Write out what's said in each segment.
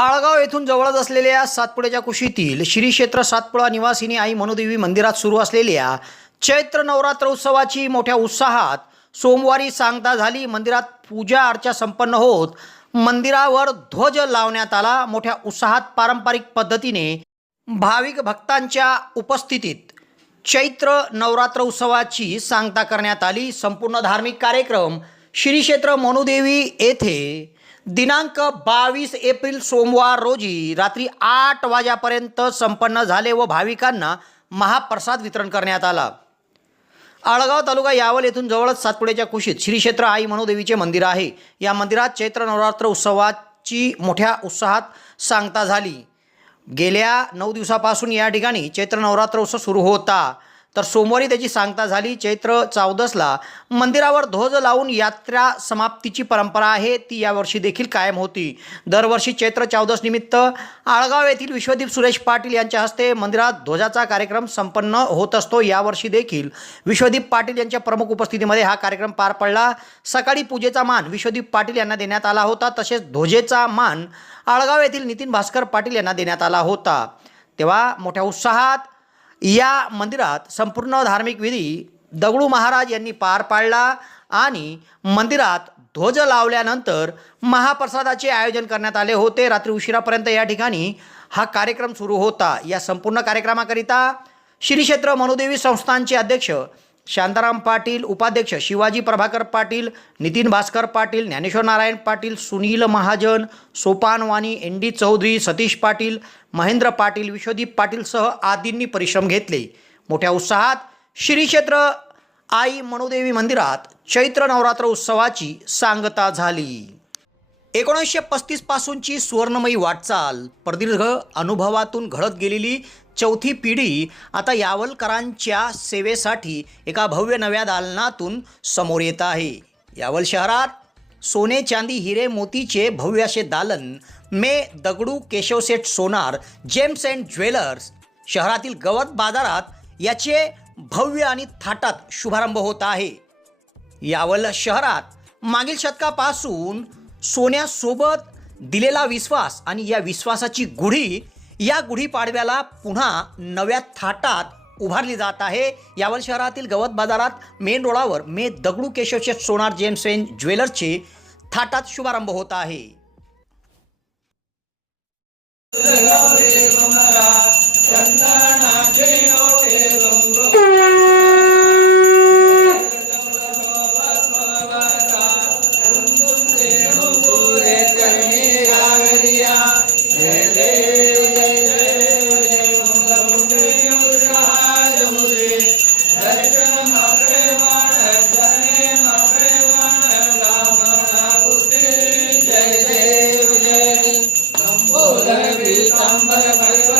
आळगाव येथून जवळच असलेल्या सातपुड्याच्या कुशीतील श्री क्षेत्र सातपुडा निवासिनी आई मनुदेवी मंदिरात सुरू असलेल्या चैत्र नवरात्र उत्सवाची मोठ्या उत्साहात सोमवारी सांगता झाली. मंदिरात पूजा अर्चा संपन्न होत मंदिरावर ध्वज लावण्यात आला. मोठ्या उत्साहात पारंपरिक पद्धतीने भाविक भक्तांच्या उपस्थितीत चैत्र नवरात्र उत्सवाची सांगता करण्यात आली. संपूर्ण धार्मिक कार्यक्रम श्री क्षेत्र मनुदेवी येथे दिनांक बावीस एप्रिल सोमवार रोजी रात्री आठ वाजेपर्यंत संपन्न झाले व भाविकांना महाप्रसाद वितरण करण्यात आला. आळगाव तालुका यावल येथून जवळच सातपुड्याच्या कुशीत श्री क्षेत्र आई मनोदेवीचे मंदिर आहे. या मंदिरात चैत्र नवरात्र उत्सवाची मोठ्या उत्साहात सांगता झाली. गेल्या नऊ दिवसापासून या ठिकाणी चैत्र नवरात्र उत्सव सुरू होता. तर सोमवारी त्याची सांगता झाली. चैत्र चौदसला मंदिरावर ध्वज लावून यात्रा समाप्तीची परंपरा आहे. ती यावर्षी देखील कायम होती. दरवर्षी चैत्र चौदस निमित्त आळगाव येथील विश्वदीप सुरेश पाटील यांच्या हस्ते मंदिरात ध्वजाचा कार्यक्रम संपन्न होत असतो. यावर्षी देखील विश्वदीप पाटील यांच्या प्रमुख उपस्थितीमध्ये हा कार्यक्रम पार पडला. सकाळी पूजेचा मान विश्वदीप पाटील यांना देण्यात आला होता. तसेच ध्वजेचा मान आळगाव येथील नितीन भास्कर पाटील यांना देण्यात आला होता. तेव्हा मोठ्या उत्साहात या मंदिरात संपूर्ण धार्मिक विधी दगडू महाराज यांनी पार पाडला आणि मंदिरात ध्वज लावल्यानंतर महाप्रसादाचे आयोजन करण्यात आले होते. रात्री उशिरापर्यंत या ठिकाणी हा कार्यक्रम सुरू होता. या संपूर्ण कार्यक्रमाकरिता श्री क्षेत्र मनुदेवी संस्थानचे अध्यक्ष शांताराम पाटील उपाध्यक्ष शिवाजी प्रभाकर पाटील नितीन भास्कर पाटील ज्ञानेश्वर नारायण पाटील सुनील महाजन सोपान वाणी एन डी चौधरी सतीश पाटील महेंद्र पाटील विश्वदीप पाटीलसह आदींनी परिश्रम घेतले. मोठ्या उत्साहात श्री क्षेत्र आई मनुदेवी मंदिरात चैत्र नवरात्र उत्सवाची सांगता झाली. एकोणीसशे पस्तीसपासूनची सुवर्णमयी वाटचाल प्रदीर्घ अनुभवातून घडत गेलेली चौथी पिढी आता यावलकरांच्या सेवेसाठी एका भव्य नव्या दालनातून समोर येत आहे. यावल शहरात सोने चांदी हिरे मोतीचे भव्य असे दालन मे Dagdu Keshavseth Sonar gems and jewellers शहरातील गवत बाजारात याचे भव्य आणि थाटात शुभारंभ होत आहे. यावल शहरात मागील शतकापासून सोन्यासोबत दिलेला विश्वास आणि या विश्वासाची गुढी या गुढीपाडव्याला पुन्हा नव्या थाटात उभारली जात आहे. यावर शहरातील गवत बाजारात मेन रोडावर मे दगडू केशवचे सोनार जेम्स वेन ज्वेलर्सचे थाटात शुभारंभ होत आहे. திருத்தாம்பர பகவ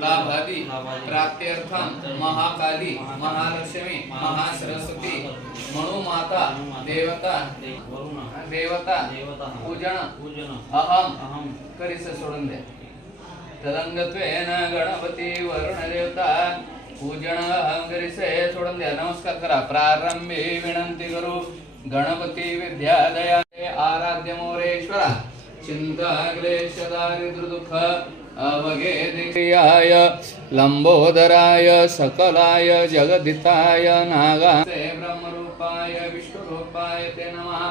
लाभादी प्राप्त्यर्थम महाकाली महालक्ष्मी महासरस्वती मनुमाता देवता देवता पूजन अहम करीस सोडून द्या तदंगत्वेन गणपती वरुण देवता पूजन अहम करीसे सोडून द्या नमस्कार करा प्रारंभी विनंती करू गणपती विद्यादया आराध्य मोरेश्वरा चिंता क्लेश दारिद्र्य दुःख अवघेदियाय लंबोदराय सकलाय जगदिताय नागाय ब्रह्मरूपाय विश्वरूपाय ते नमः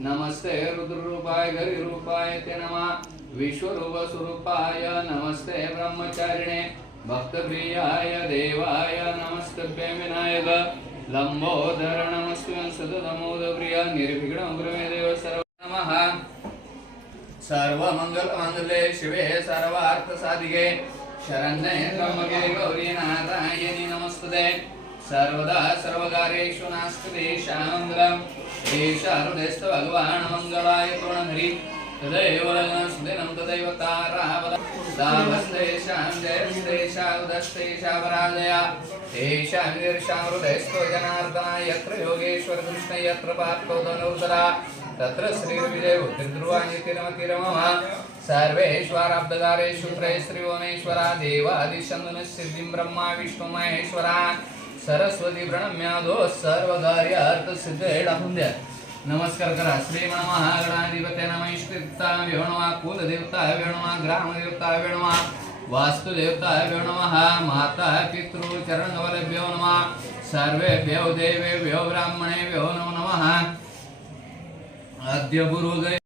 नमस्ते रुद्ररूपाय गरिरूपाय ते नमः विश्वरूप स्वरूपाय नमस्ते ब्रह्मचारिणे भक्तप्रियाय देवाय नमस्तभ्य विनायक लंबोदर नमस्ते सदमोदप्रिय निर्विघ्न गुरुमे देव सर्व नमः सर्व मंगल मंगले शिवे सर्वार्थ साधिके शरण्ये त्र्यंबके गौरी नारायणी नमस्ते सर्वदा सर्वकार्येषु नास्ति शामङ्गलम् ईशारुदेस्त भगवान् मङ्गलाय पूर्णहरि तदैव सुदिनं तदैव तारावद दावस्तेषां जयस्तेषा उदस्तेषा पराजया तेषां निर्षां हृदयस्थो जनार्दना यत्र योगेश्वर कृष्ण यत्र पार्थो धनुर्धरा तत्र श्रीर्विजय उद्रिद्रुवाङ्गितिरमतिरमः सर्वेश्वराब्धकारे शुक्रे श्रीवनेश्वरा देवादिशन्दुनसिद्धिं ब्रह्मा विष्णुमहेश्वरा सरस्वती प्रणम्यादो सर्वकार्यार्थसिद्धेडहुन्द्य नमस्कार करा श्री नमः गणाधिपते नमः इष्टदेवता वेणवा कुलदेवता वेणवा ग्रामदेवता वेणवा वास्तुदेवता नमः माता पितृचरणवलभ्यो नमः, सर्वेभ्यो देवेभ्यो ब्राह्मणेभ्यो नमो नमः। आद्यपूर्वक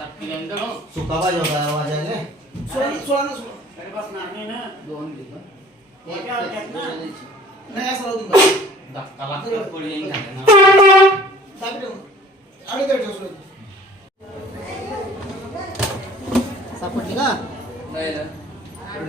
अद्य गुरुदय सुका पाहिजे होता वाजायला सोळा सोळा ना. सोळा नाही। असं राहू दे। दाबी ठेवून. आडे दे ठेव सोळा. सापडली का बोल